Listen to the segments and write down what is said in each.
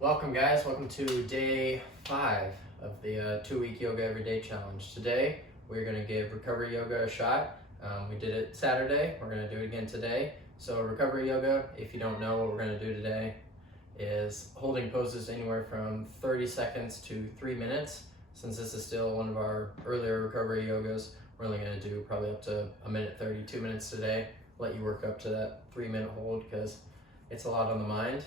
Welcome guys, welcome to day 5 of the 2-week yoga everyday challenge. Today we're going to give recovery yoga a shot. We did it Saturday, we're going to do it again today. So recovery yoga, if you don't know what we're going to do today, is holding poses anywhere from 30 seconds to 3 minutes. Since this is still one of our earlier recovery yogas, we're only going to do probably up to 1 minute 30, 2 minutes today. Let you work up to that 3-minute hold because it's a lot on the mind.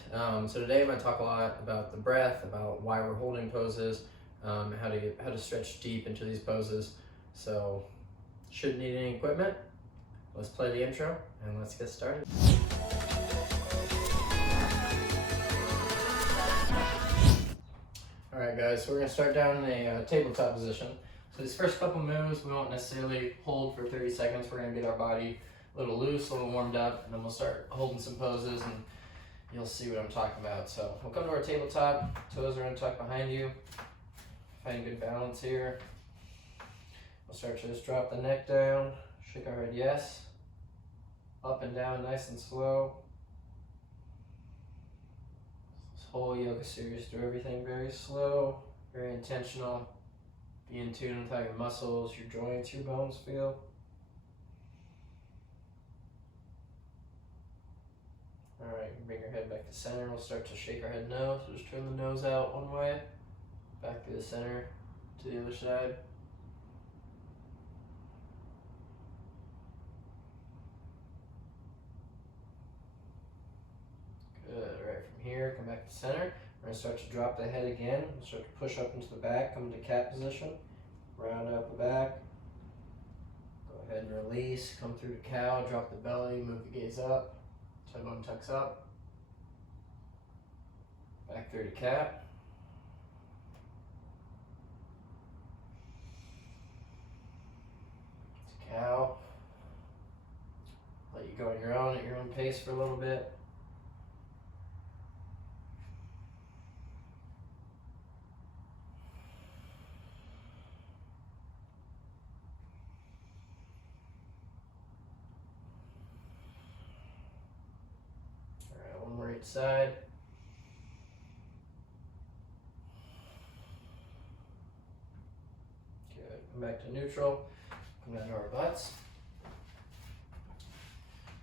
So today I'm going to talk a lot about the breath, about why we're holding poses, how to stretch deep into these poses. So shouldn't need any equipment. Let's play the intro and let's get started. Alright guys, so we're going to start down in a tabletop position. So these first couple moves we won't necessarily hold for 30 seconds. We're going to get our body a little loose, a little warmed up, and then we'll start holding some poses and you'll see what I'm talking about. So we'll come to our tabletop, toes are untucked behind you. Find good balance here. We'll start to just drop the neck down, shake our head yes. Up and down, nice and slow. This whole yoga series, do everything very slow, very intentional. Be in tune with how your muscles, your joints, your bones feel. Alright, bring your head back to center. We'll start to shake our head no. So just turn the nose out one way, back to the center, to the other side. Good. Alright, from here, come back to center. We're going to start to drop the head again. We'll start to push up into the back, come into cat position. Round out the back. Go ahead and release. Come through to cow, drop the belly, move the gaze up. Tailbone tucks up. Back through to cat. To cow. Let you go on your own at your own pace for a little bit. Alright, one more each side. Good. Come back to neutral. Come down to our butts.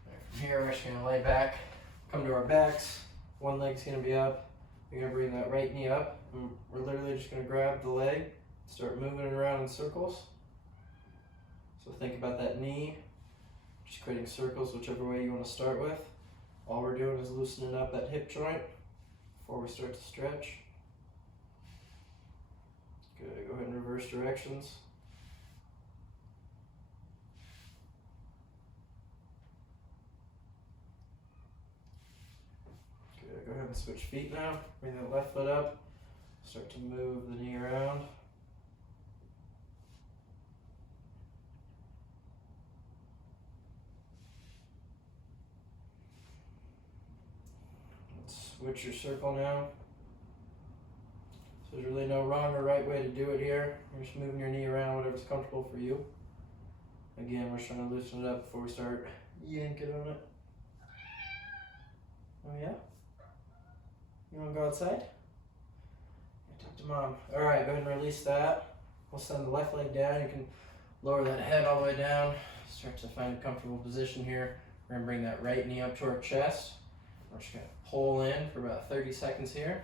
Right, from here, we're just going to lay back. Come to our backs. One leg's going to be up. You're going to bring that right knee up. And we're literally just going to grab the leg, start moving it around in circles. So think about that knee, just creating circles whichever way you want to start with. All we're doing is loosening up that hip joint before we start to stretch. Good, go ahead and reverse directions. Good, go ahead and switch feet now. Bring that left foot up. Start to move the knee around. Switch your circle now. So there's really no wrong or right way to do it here. You're just moving your knee around, whatever's comfortable for you. Again, we're trying to loosen it up before we start yanking on it. Oh yeah? You wanna go outside? Yeah, talk to mom. Alright, go ahead and release that. We'll send the left leg down. You can lower that head all the way down. Start to find a comfortable position here. We're gonna bring that right knee up to our chest. We're just going to pull in for about 30 seconds here.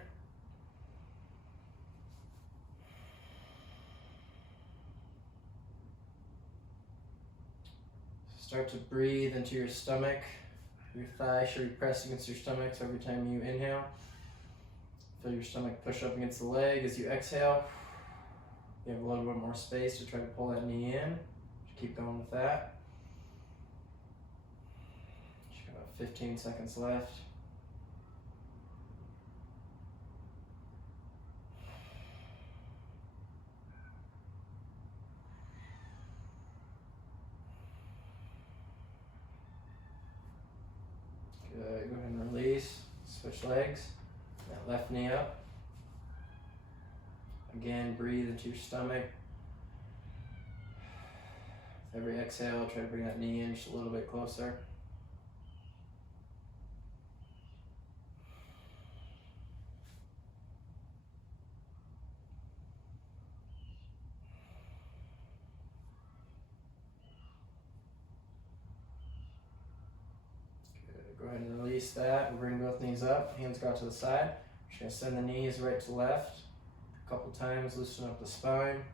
Start to breathe into your stomach. Your thigh should be pressed against your stomach, so every time you inhale, feel your stomach push up against the leg. As you exhale, you have a little bit more space to try to pull that knee in. Just keep going with that. Just got about 15 seconds left. Good, go ahead and release, switch legs, that left knee up. Again, breathe into your stomach. Every exhale, try to bring that knee in just a little bit closer. Go ahead and release that. We'll bring both knees up, hands go out to the side. Just gonna send the knees right to left. A couple times, loosen up the spine.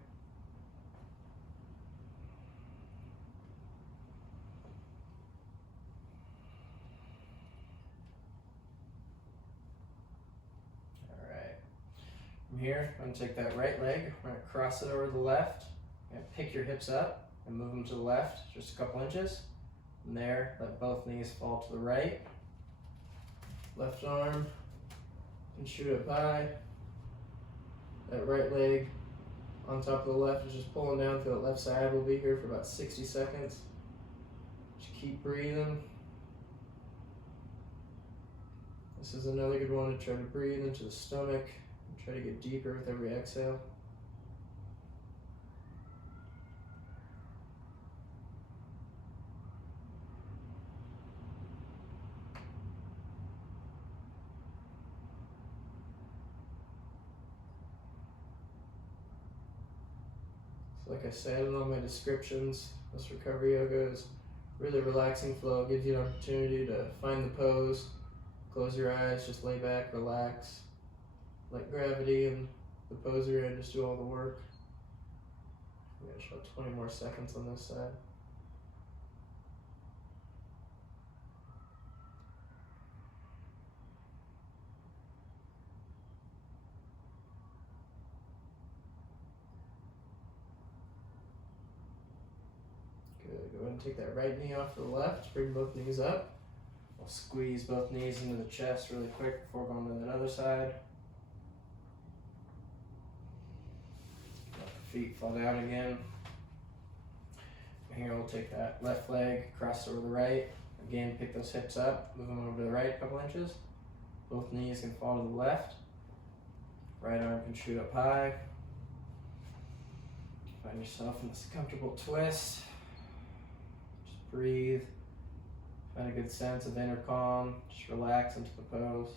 From here, I'm going to take that right leg, we're going to cross it over to the left, and pick your hips up and move them to the left just a couple inches. From there, let both knees fall to the right. Left arm, and shoot up high. That right leg on top of the left is just pulling down through the left side. We'll be here for about 60 seconds. Just keep breathing. This is another good one to try to breathe into the stomach. Try to get deeper with every exhale. So like I said in all my descriptions, this recovery yoga is really relaxing flow. It gives you an opportunity to find the pose, close your eyes, just lay back, relax. Let gravity and the pose you're in just do all the work. I'm going to show 20 more seconds on this side. Good. Go ahead and take that right knee off to the left. Bring both knees up. We'll squeeze both knees into the chest really quick before going to that other side. Feet fall down again. Here we'll take that left leg, cross over the right. Again, pick those hips up, move them over to the right a couple inches. Both knees can fall to the left. Right arm can shoot up high. Find yourself in this comfortable twist. Just breathe. Find a good sense of inner calm. Just relax into the pose.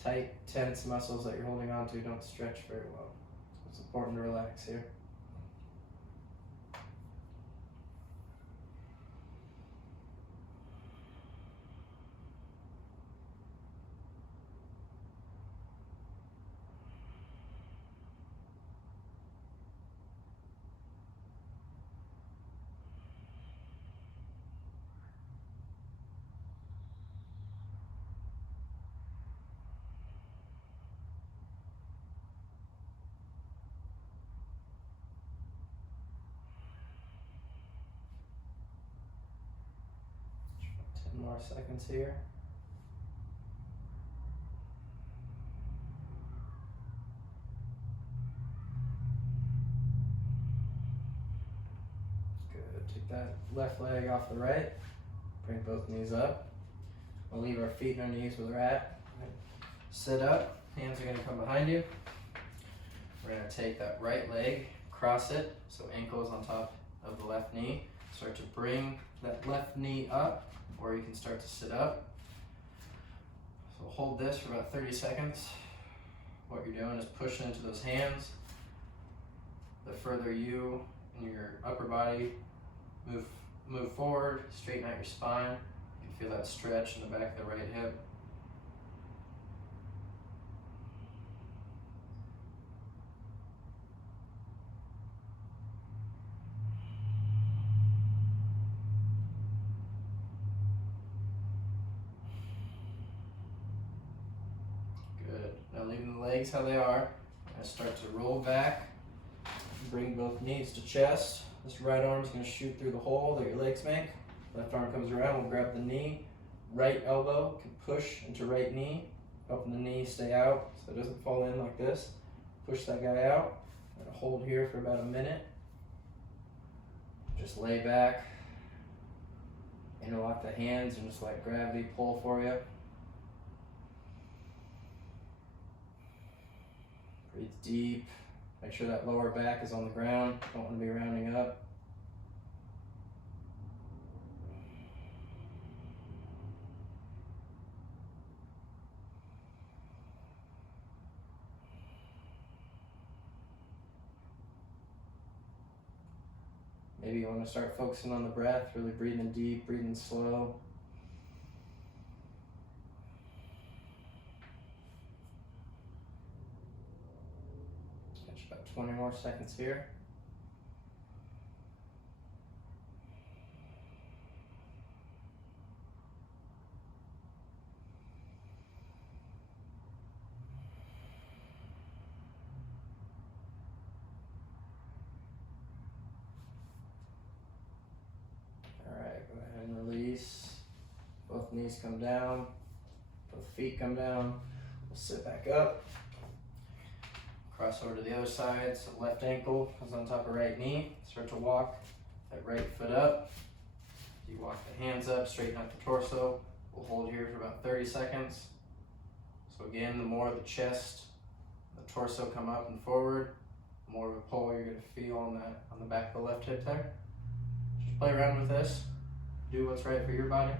Tight, tense muscles that you're holding on to don't stretch very well. It's important to relax here. More seconds here. Good. Take that left leg off the right. Bring both knees up. We'll leave our feet and our knees where they're at. Sit up. Hands are going to come behind you. We're going to take that right leg, cross it, so ankle is on top of the left knee. Start to bring that left knee up, or you can start to sit up. So hold this for about 30 seconds. What you're doing is pushing into those hands. The further you and your upper body move forward, straighten out your spine. You can feel that stretch in the back of the right hip. Now leaving the legs how they are. I start to roll back. Bring both knees to chest. This right arm is going to shoot through the hole that your legs make. Left arm comes around, we'll grab the knee. Right elbow can push into right knee, helping the knee stay out so it doesn't fall in like this. Push that guy out. I'm going to hold here for about a minute. Just lay back. Interlock the hands and just let gravity pull for you. Breathe deep. Make sure that lower back is on the ground. Don't want to be rounding up. Maybe you want to start focusing on the breath, really breathing deep, breathing slow. Catch about 20 more seconds here. Alright, go ahead and release. Both knees come down, both feet come down. We'll sit back up. Cross over to the other side, so left ankle comes on top of right knee. Start to walk that right foot up. You walk the hands up, straighten out the torso. We'll hold here for about 30 seconds. So again, the more the chest, the torso come up and forward, the more of a pull you're gonna feel on the back of the left hip there. Just play around with this. Do what's right for your body.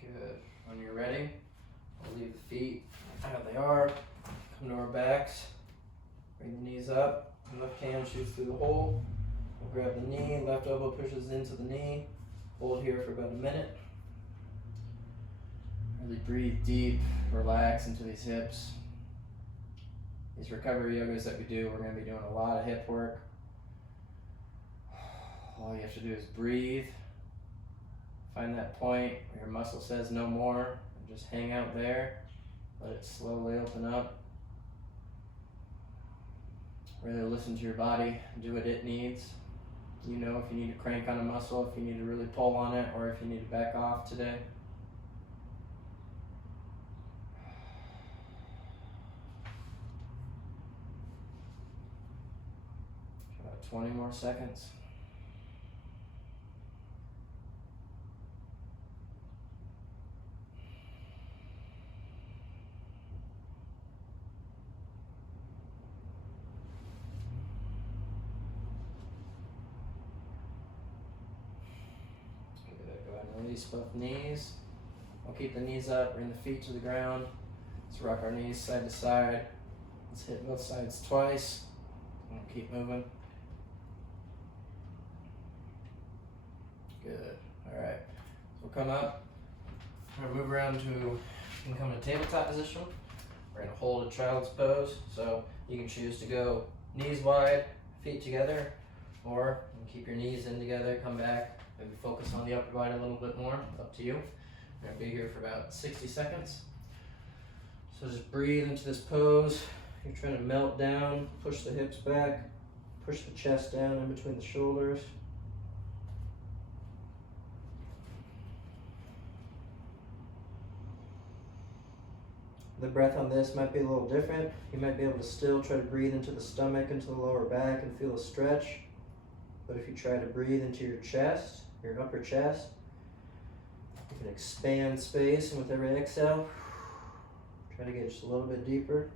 Good. When you're ready, we'll leave the feet how they are. Come to our backs. Bring the knees up. Left hand shoots through the hole. We'll grab the knee. Left elbow pushes into the knee. Hold here for about a minute. Really breathe deep. Relax into these hips. These recovery yogas that we do, we're going to be doing a lot of hip work. All you have to do is breathe. Find that point where your muscle says no more, and just hang out there. Let it slowly open up. Really listen to your body, do what it needs. You know if you need to crank on a muscle, if you need to really pull on it, or if you need to back off today. About 20 more seconds. Release both knees. We'll keep the knees up, bring the feet to the ground. Let's rock our knees side to side. Let's hit both sides twice. And we'll keep moving. Good. Alright. So we'll come up. We're going to move around to, you can come in a tabletop position. We're going to hold a child's pose. So you can choose to go knees wide, feet together, or you can keep your knees in together, come back. Maybe focus on the upper body a little bit more, up to you. We're gonna be here for about 60 seconds. So just breathe into this pose. You're trying to melt down, push the hips back, push the chest down in between the shoulders. The breath on this might be a little different. You might be able to still try to breathe into the stomach, into the lower back, and feel a stretch. But if you try to breathe into your chest, your upper chest, you can expand space, and with every exhale, try to get just a little bit deeper.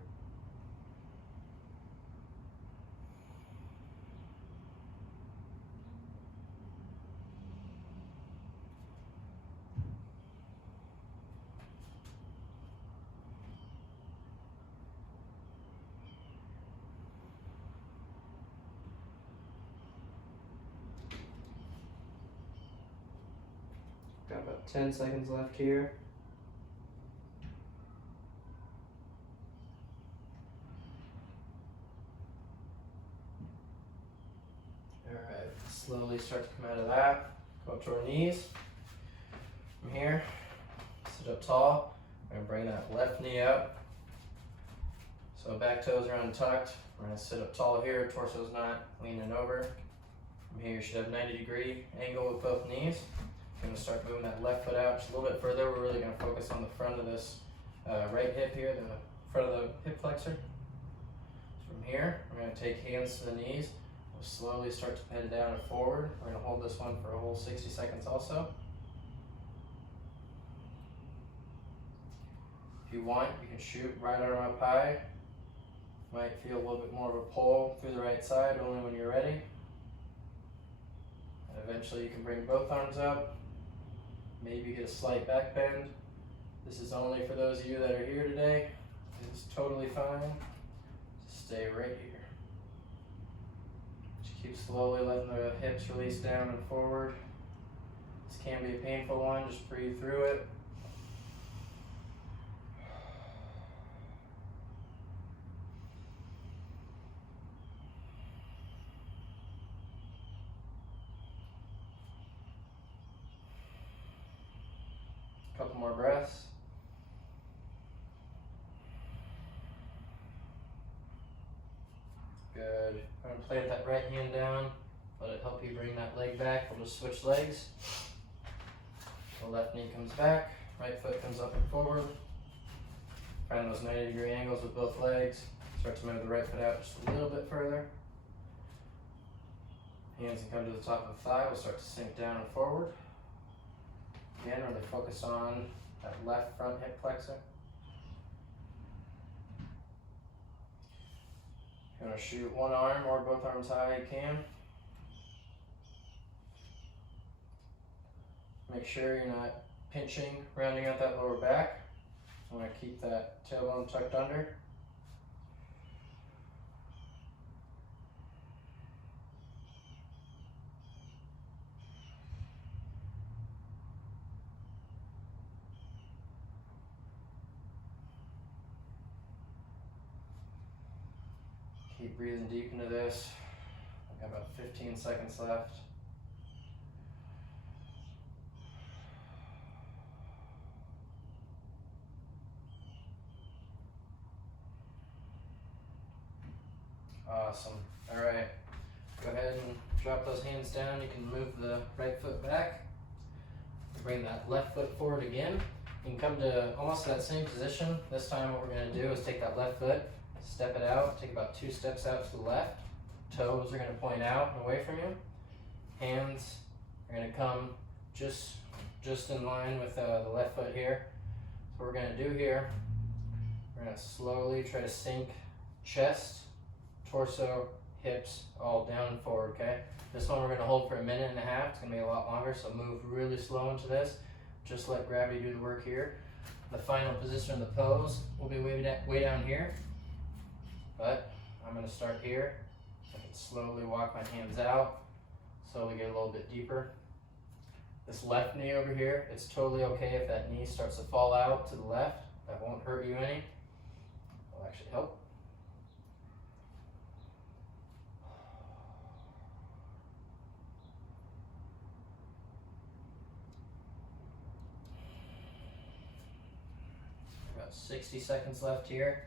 Got about 10 seconds left here. Alright, slowly start to come out of that. Go up to our knees. From here, sit up tall. We're going to bring that left knee up. So back toes are untucked. We're going to sit up tall here, torso's not leaning over. From here you should have a 90-degree angle with both knees. Going to start moving that left foot out just a little bit further. We're really going to focus on the front of this right hip here, the front of the hip flexor. So from here, we're going to take hands to the knees. We'll slowly start to bend down and forward. We're going to hold this one for a whole 60 seconds also. If you want, you can shoot right arm up high. Might feel a little bit more of a pull through the right side only when you're ready. And eventually you can bring both arms up. Maybe get a slight back bend. This is only for those of you that are here today. It's totally fine. Just stay right here. Just keep slowly letting the hips release down and forward. This can be a painful one, just breathe through it. Couple more breaths. Good. I'm going to plant that right hand down. Let it help you bring that leg back. We'll just switch legs. The left knee comes back. Right foot comes up and forward. Find those 90-degree angles with both legs. Start to move the right foot out just a little bit further. Hands can come to the top of the thigh. We'll start to sink down and forward. Again, really focus on that left front hip flexor. If you want to shoot one arm or both arms high, you can. Make sure you're not pinching, rounding out that lower back. You want to keep that tailbone tucked under. Keep breathing deep into this. I've got about 15 seconds left. Awesome. All right. Go ahead and drop those hands down. You can move the right foot back. Bring that left foot forward again. You can come to almost that same position. This time what we're going to do is take that left foot, step it out, take about 2 steps out to the left. Toes are going to point out and away from you. Hands are going to come just in line with the left foot here. So what we're going to do here, we're going to slowly try to sink chest, torso, hips, all down and forward, okay? This one we're going to hold for 1.5 minutes. It's going to be a lot longer, so move really slow into this. Just let gravity do the work here. The final position of the pose will be way down here, but I'm going to start here. I can slowly walk my hands out, slowly get a little bit deeper. This left knee over here, it's totally okay if that knee starts to fall out to the left. That won't hurt you any. It'll actually help. About 60 seconds left here.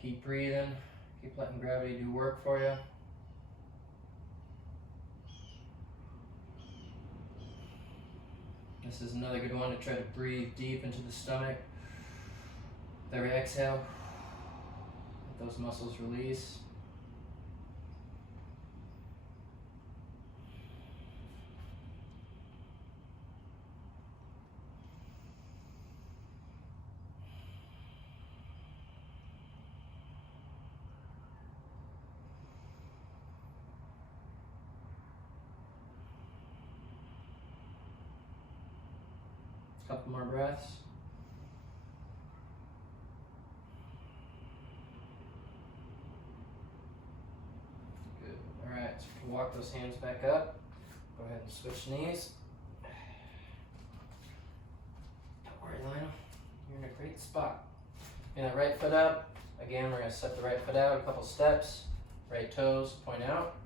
Keep breathing. Keep letting gravity do work for you. This is another good one to try to breathe deep into the stomach. With every exhale, let those muscles release. Couple more breaths. Good. All right, so we can walk those hands back up. Go ahead and switch knees. Don't worry, Lionel. You're in a great spot. Bring that right foot up. Again, we're going to step the right foot out a couple steps. Right toes point out.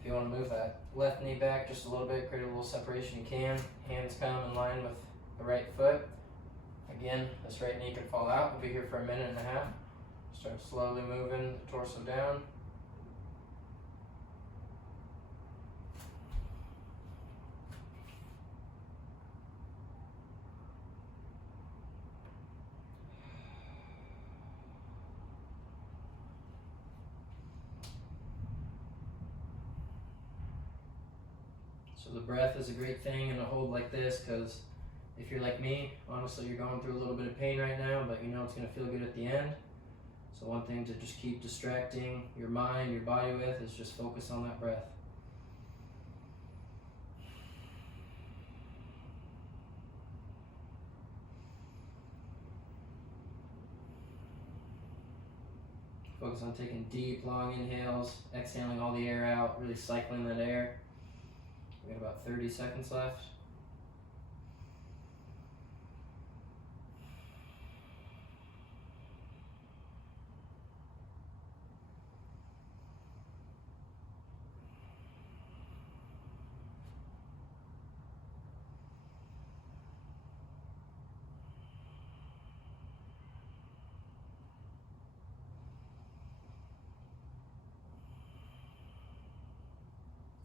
If you want to move that left knee back just a little bit, create a little separation, you can. Hands come in line with the right foot. Again, this right knee can fall out. We'll be here for 1.5 minutes. Start slowly moving the torso down. So the breath is a great thing in a hold like this, because if you're like me, honestly, you're going through a little bit of pain right now, but you know it's going to feel good at the end. So one thing to just keep distracting your mind, your body with is just focus on that breath. Focus on taking deep, long inhales, exhaling all the air out, really cycling that air. We got about 30 seconds left.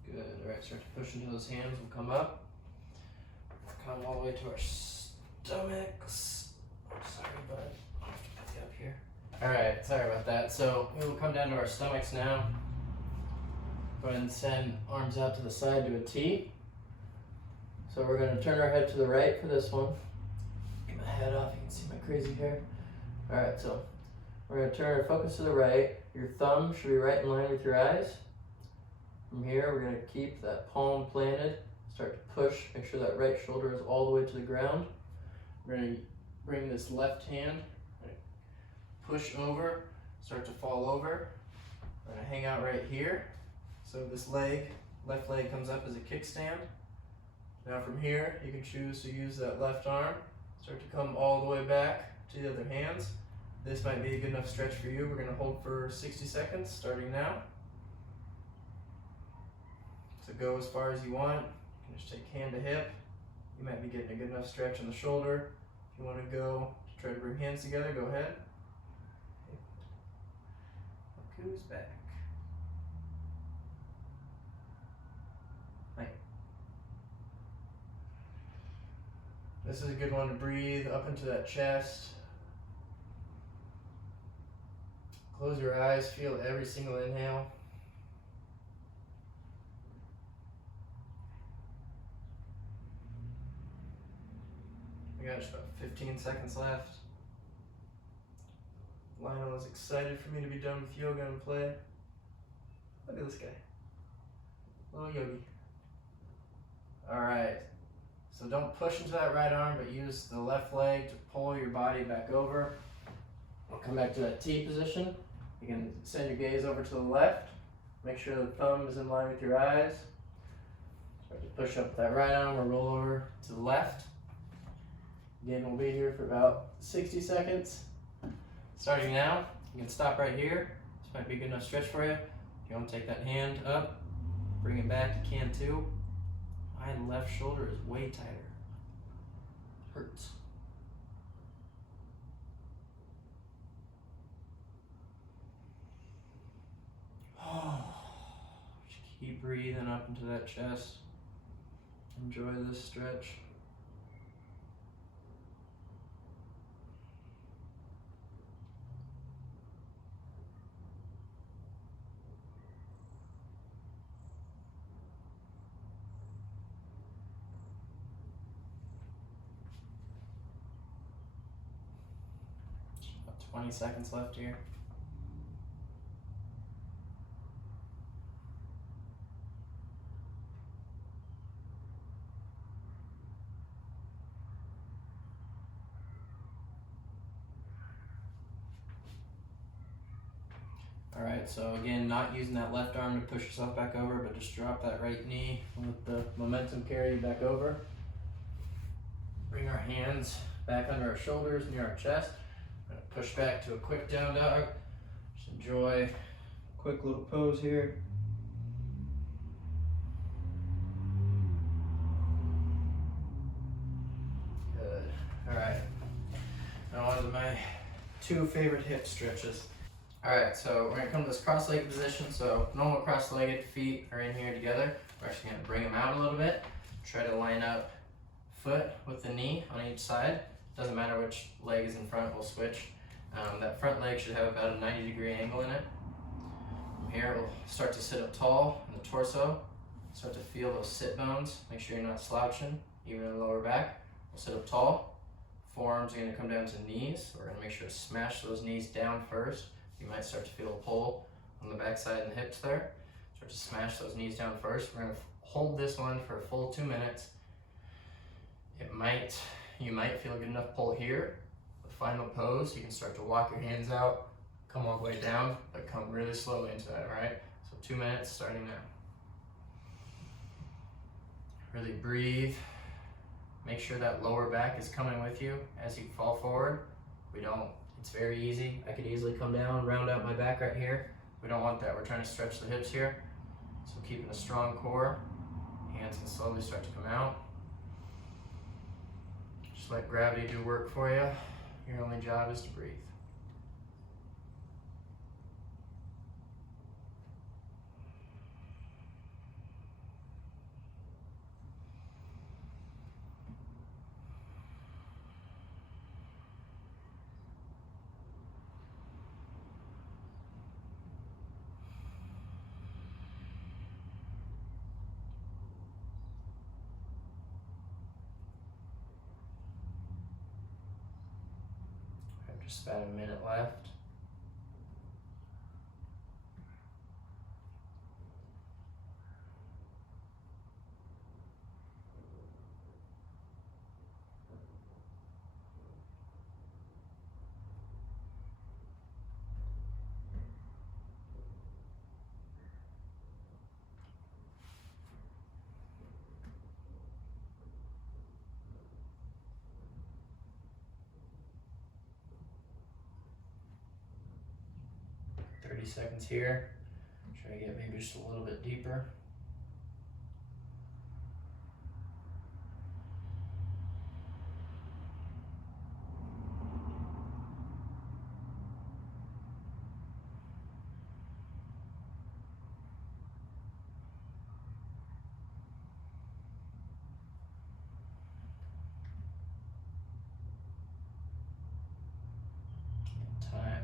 Good. All right, start to push into those hands. We'll come up. Come all the way to our stomachs. Sorry, bud. I'll have to put you up here. All right, sorry about that. So we will come down to our stomachs now. Go ahead and send arms out to the side to a T. So we're going to turn our head to the right for this one. Get my head off. You can see my crazy hair. All right, so we're going to turn our focus to the right. Your thumb should be right in line with your eyes. From here, we're going to keep that palm planted. Start to push. Make sure that right shoulder is all the way to the ground. We're going to bring this left hand, push over, start to fall over. We're going to hang out right here. So this leg, left leg comes up as a kickstand. Now from here, you can choose to use that left arm. Start to come all the way back to the other hands. This might be a good enough stretch for you. We're going to hold for 60 seconds, starting now. So go as far as you want. You can just take hand to hip. You might be getting a good enough stretch on the shoulder. If you want to go, try to bring hands together, go ahead. Who's back? Right. This is a good one to breathe up into that chest. Close your eyes, feel every single inhale. We got just about 15 seconds left. Lionel is excited for me to be done with yoga and play. Look at this guy. Little yogi. Alright. So don't push into that right arm, but use the left leg to pull your body back over. We'll come back to that T position. You can send your gaze over to the left. Make sure the thumb is in line with your eyes. Start to push up that right arm or roll over to the left. Again, we'll be here for about 60 seconds. Starting now, you can stop right here. This might be a good enough stretch for you. If you want to take that hand up, bring it back, you can too. My left shoulder is way tighter. Hurts. Just keep breathing up into that chest. Enjoy this stretch. About 20 seconds left here. Alright, so again, not using that left arm to push yourself back over, but just drop that right knee and let the momentum carry you back over. Bring our hands back under our shoulders, near our chest. Push back to a quick down dog. Just enjoy a quick little pose here. Good. Alright. Now on to my two favorite hip stretches. Alright, so we're going to come to this cross-legged position. So normal cross-legged feet are in here together. We're actually going to bring them out a little bit. Try to line up foot with the knee on each side. Doesn't matter which leg is in front, we'll switch. That front leg should have about a 90-degree angle in it. From here, we'll start to sit up tall in the torso. Start to feel those sit bones. Make sure you're not slouching, even in the lower back. We'll sit up tall. Forearms are going to come down to knees. We're going to make sure to smash those knees down first. You might start to feel a pull on the backside and the hips there. Start to smash those knees down first. We're gonna hold this one for a full 2 minutes. You might feel a good enough pull here. The final pose, you can start to walk your hands out, come all the way down, but come really slowly into that, all right? So 2 minutes starting now. Really breathe. Make sure that lower back is coming with you as you fall forward. It's very easy. I could easily come down, round out my back right here. We don't want that. We're trying to stretch the hips here. So keeping a strong core. Hands can slowly start to come out. Just let gravity do work for you. Your only job is to breathe. Just about a minute left. Seconds here. Try to get maybe just a little bit deeper.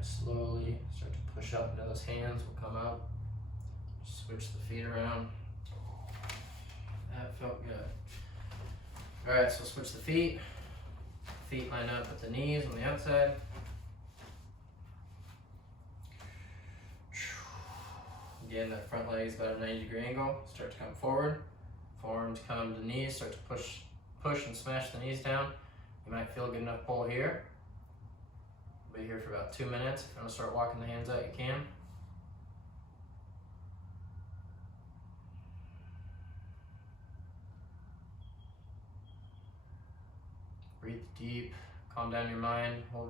Slowly start to push up into those hands. We'll come up, switch the feet around. That felt good. All right, so switch the feet. Feet line up with the knees on the outside. Again, that front leg is about a 90-degree angle. Start to come forward. Forearms come to knees. Start to push and smash the knees down. You might feel a good enough pull here. Be here for about 2 minutes. If you want to start walking the hands out, you can. Breathe deep, calm down your mind. We'll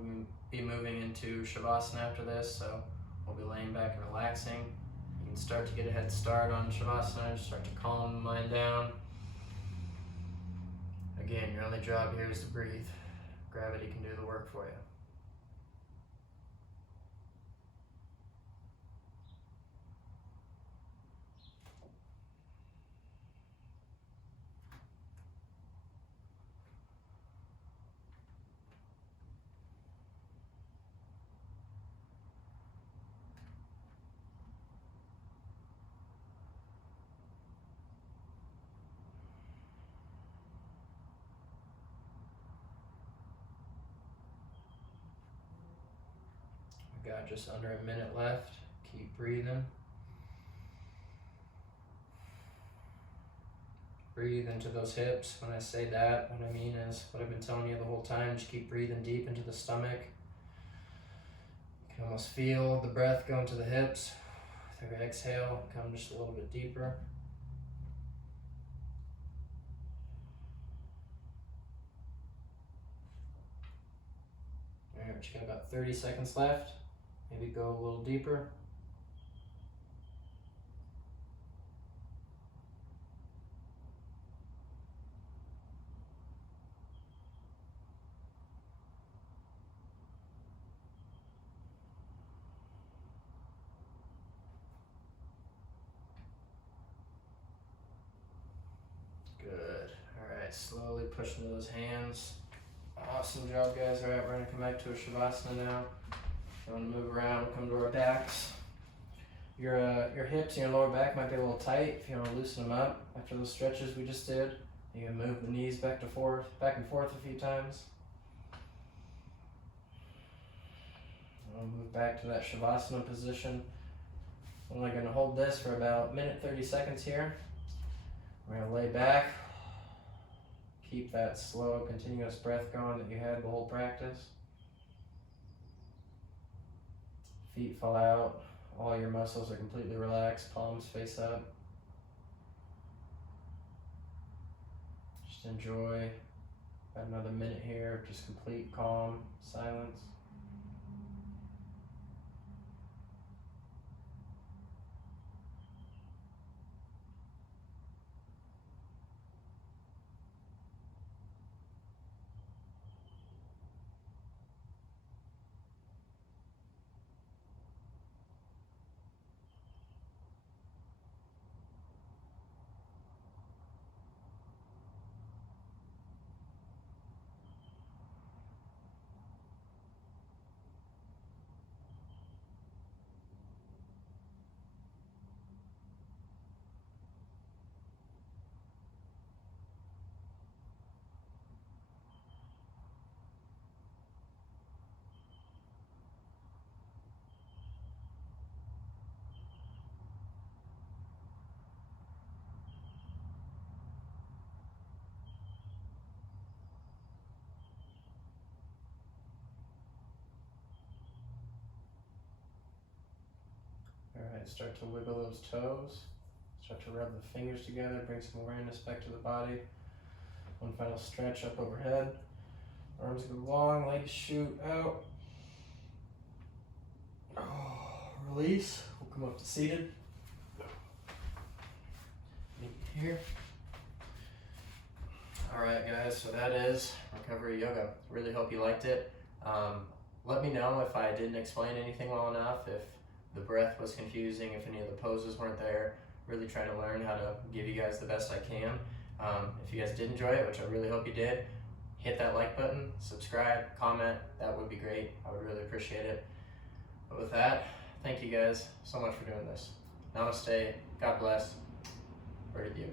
be moving into Shavasana after this, so we'll be laying back and relaxing. You can start to get a head start on Shavasana, just start to calm the mind down. Again, your only job here is to breathe. Gravity can do the work for you. Got just under a minute left. Keep breathing. Breathe into those hips. When I say that, what I mean is what I've been telling you the whole time. Just keep breathing deep into the stomach. You can almost feel the breath go into the hips. With every exhale, come just a little bit deeper. All right, you got about 30 seconds left. Maybe go a little deeper. Good. All right, slowly push into those hands. Awesome job, guys. All right, we're gonna come back to a Shavasana now. You want to move around, come to our backs. Your hips and your lower back might be a little tight. If you want to loosen them up after those stretches we just did, you can move the knees back and forth a few times. I'll move back to that Shavasana position. I'm only going to hold this for about a minute 30 seconds here. We're going to lay back. Keep that slow, continuous breath going that you had the whole practice. Feet fall out. All your muscles are completely relaxed. Palms face up. Just enjoy about another minute here of just complete calm, silence. Alright, start to wiggle those toes. Start to rub the fingers together, bring some awareness back to the body. One final stretch up overhead. Arms go long, legs shoot out. Release. We'll come up to seated. Meet here. Alright guys, so that is recovery yoga. Really hope you liked it. Let me know if I didn't explain anything well enough, if the breath was confusing, if any of the poses weren't there. Really trying to learn how to give you guys the best I can. If you guys did enjoy it, which I really hope you did, hit that like button, subscribe, comment. That would be great. I would really appreciate it. But with that, thank you guys so much for doing this. Namaste. God bless. Yogi.